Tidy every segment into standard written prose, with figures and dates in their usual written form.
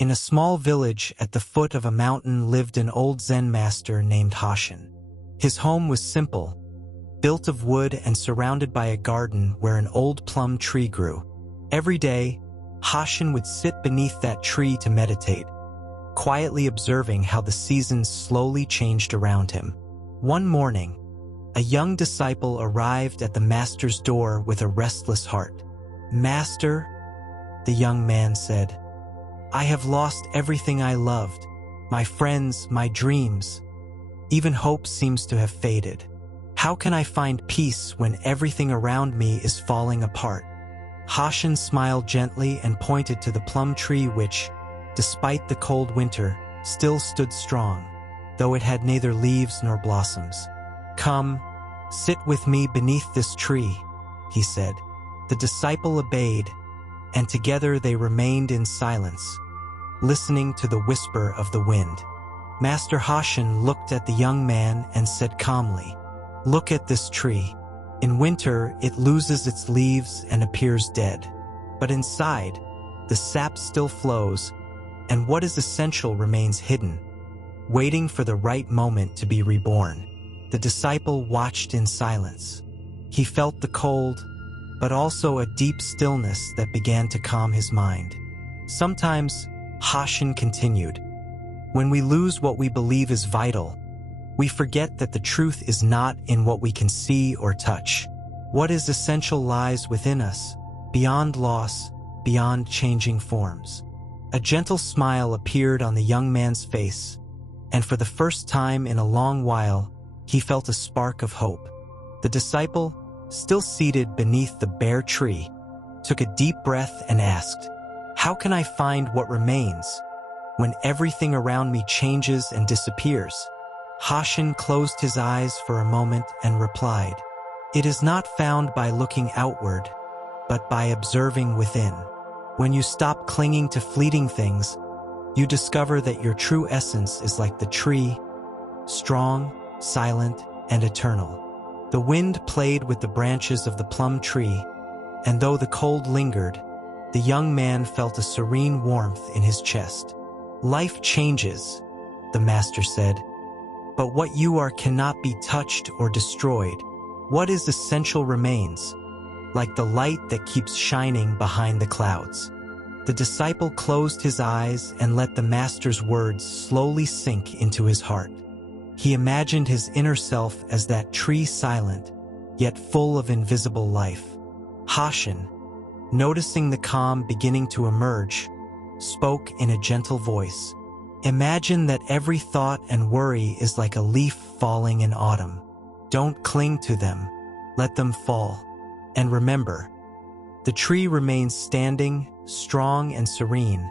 In a small village at the foot of a mountain lived an old Zen master named Hashin. His home was simple, built of wood and surrounded by a garden where an old plum tree grew. Every day, Hashin would sit beneath that tree to meditate, quietly observing how the seasons slowly changed around him. One morning, a young disciple arrived at the master's door with a restless heart. "Master," the young man said, "I have lost everything I loved, my friends, my dreams. Even hope seems to have faded. How can I find peace when everything around me is falling apart?" Hashin smiled gently and pointed to the plum tree which, despite the cold winter, still stood strong, though it had neither leaves nor blossoms. "Come, sit with me beneath this tree," he said. The disciple obeyed, and together they remained in silence, listening to the whisper of the wind. Master Hashin looked at the young man and said calmly, "Look at this tree. In winter, it loses its leaves and appears dead. But inside, the sap still flows, and what is essential remains hidden, waiting for the right moment to be reborn." The disciple watched in silence. He felt the cold, but also a deep stillness that began to calm his mind. Sometimes, Hashin continued, when we lose what we believe is vital, we forget that the truth is not in what we can see or touch. What is essential lies within us, beyond loss, beyond changing forms. A gentle smile appeared on the young man's face, and for the first time in a long while, he felt a spark of hope. The disciple, still seated beneath the bare tree, took a deep breath and asked, "How can I find what remains when everything around me changes and disappears?" Hashin closed his eyes for a moment and replied, "It is not found by looking outward, but by observing within. When you stop clinging to fleeting things, you discover that your true essence is like the tree, strong, silent, and eternal." The wind played with the branches of the plum tree, and though the cold lingered, the young man felt a serene warmth in his chest. "Life changes," the master said, "but what you are cannot be touched or destroyed. What is essential remains, like the light that keeps shining behind the clouds." The disciple closed his eyes and let the master's words slowly sink into his heart. He imagined his inner self as that tree, silent, yet full of invisible life. Hashin, noticing the calm beginning to emerge, spoke in a gentle voice. "Imagine that every thought and worry is like a leaf falling in autumn. Don't cling to them, let them fall. And remember, the tree remains standing, strong and serene,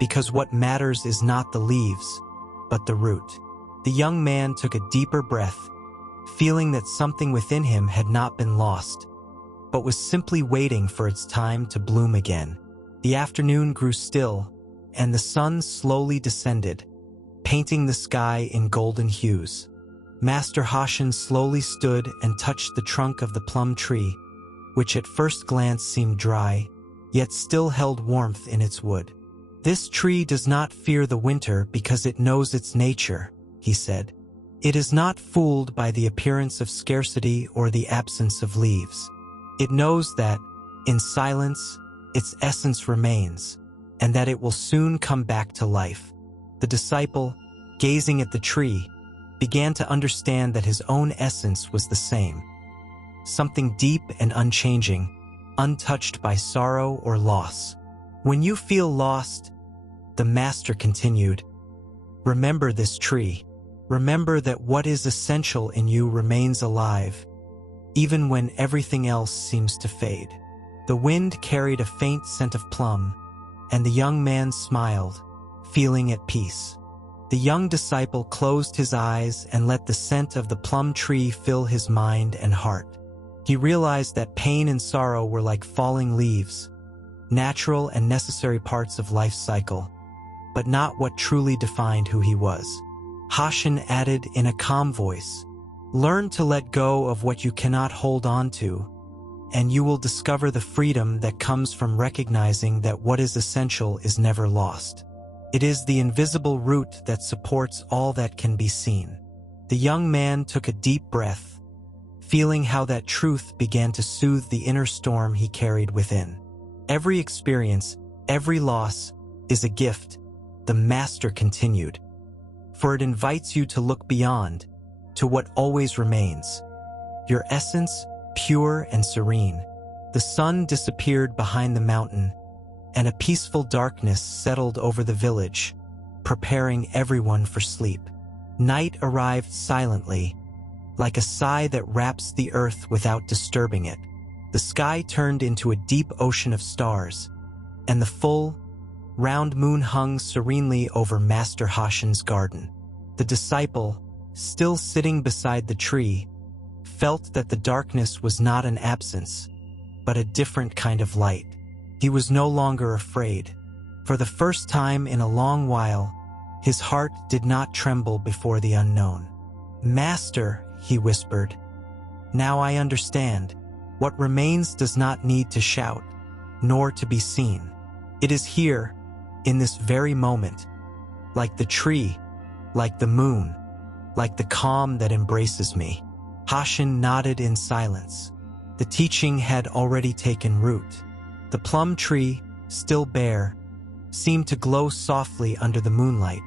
because what matters is not the leaves, but the root." The young man took a deeper breath, feeling that something within him had not been lost, but was simply waiting for its time to bloom again. The afternoon grew still, and the sun slowly descended, painting the sky in golden hues. Master Hashin slowly stood and touched the trunk of the plum tree, which at first glance seemed dry, yet still held warmth in its wood. "This tree does not fear the winter because it knows its nature," he said. "It is not fooled by the appearance of scarcity or the absence of leaves. It knows that, in silence, its essence remains, and that it will soon come back to life." The disciple, gazing at the tree, began to understand that his own essence was the same. Something deep and unchanging, untouched by sorrow or loss. "When you feel lost," the master continued, "remember this tree. Remember that what is essential in you remains alive, even when everything else seems to fade." The wind carried a faint scent of plum, and the young man smiled, feeling at peace. The young disciple closed his eyes and let the scent of the plum tree fill his mind and heart. He realized that pain and sorrow were like falling leaves, natural and necessary parts of life's cycle, but not what truly defined who he was. Hashin added in a calm voice, "Learn to let go of what you cannot hold on to, and you will discover the freedom that comes from recognizing that what is essential is never lost." It is the invisible root that supports all that can be seen. The young man took a deep breath, feeling how that truth began to soothe the inner storm he carried within. Every experience, every loss, is a gift, the master continued, for it invites you to look beyond, to what always remains. Your essence, pure and serene. The sun disappeared behind the mountain, and a peaceful darkness settled over the village, preparing everyone for sleep. Night arrived silently, like a sigh that wraps the earth without disturbing it. The sky turned into a deep ocean of stars, and the full, round moon hung serenely over Master Hashin's garden. The disciple, still sitting beside the tree, felt that the darkness was not an absence, but a different kind of light. He was no longer afraid. For the first time in a long while, his heart did not tremble before the unknown. "Master," he whispered, "now I understand. What remains does not need to shout, nor to be seen. It is here, in this very moment, like the tree, like the moon, like the calm that embraces me." Hashin nodded in silence. The teaching had already taken root. The plum tree, still bare, seemed to glow softly under the moonlight,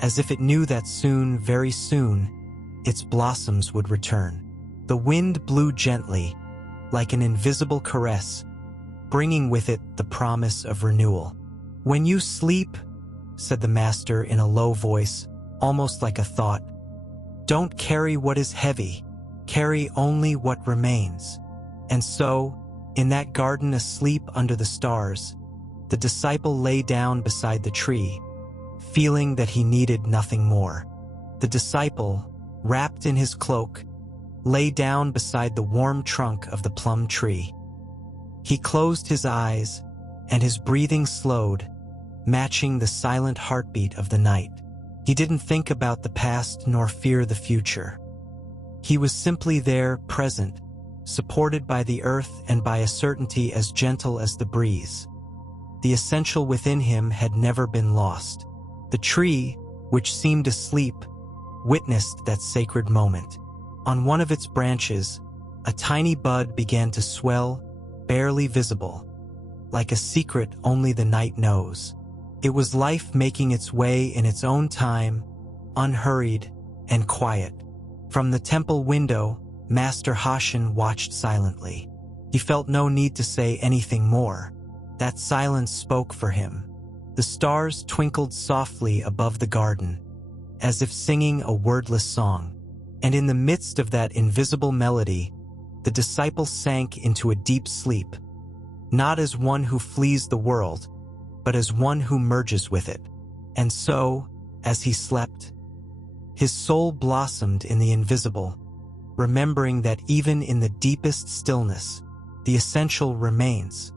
as if it knew that soon, very soon, its blossoms would return. The wind blew gently, like an invisible caress, bringing with it the promise of renewal. "When you sleep," said the master in a low voice, almost like a thought, "don't carry what is heavy, carry only what remains." And so, in that garden asleep under the stars, the disciple lay down beside the tree, feeling that he needed nothing more. The disciple, wrapped in his cloak, lay down beside the warm trunk of the plum tree. He closed his eyes, and his breathing slowed, matching the silent heartbeat of the night. He didn't think about the past nor fear the future. He was simply there, present, supported by the earth and by a certainty as gentle as the breeze. The essential within him had never been lost. The tree, which seemed asleep, witnessed that sacred moment. On one of its branches, a tiny bud began to swell, barely visible, like a secret only the night knows. It was life making its way in its own time, unhurried and quiet. From the temple window, Master Hashin watched silently. He felt no need to say anything more. That silence spoke for him. The stars twinkled softly above the garden, as if singing a wordless song. And in the midst of that invisible melody, the disciple sank into a deep sleep, not as one who flees the world, but as one who merges with it. And so, as he slept, his soul blossomed in the invisible, remembering that even in the deepest stillness, the essential remains.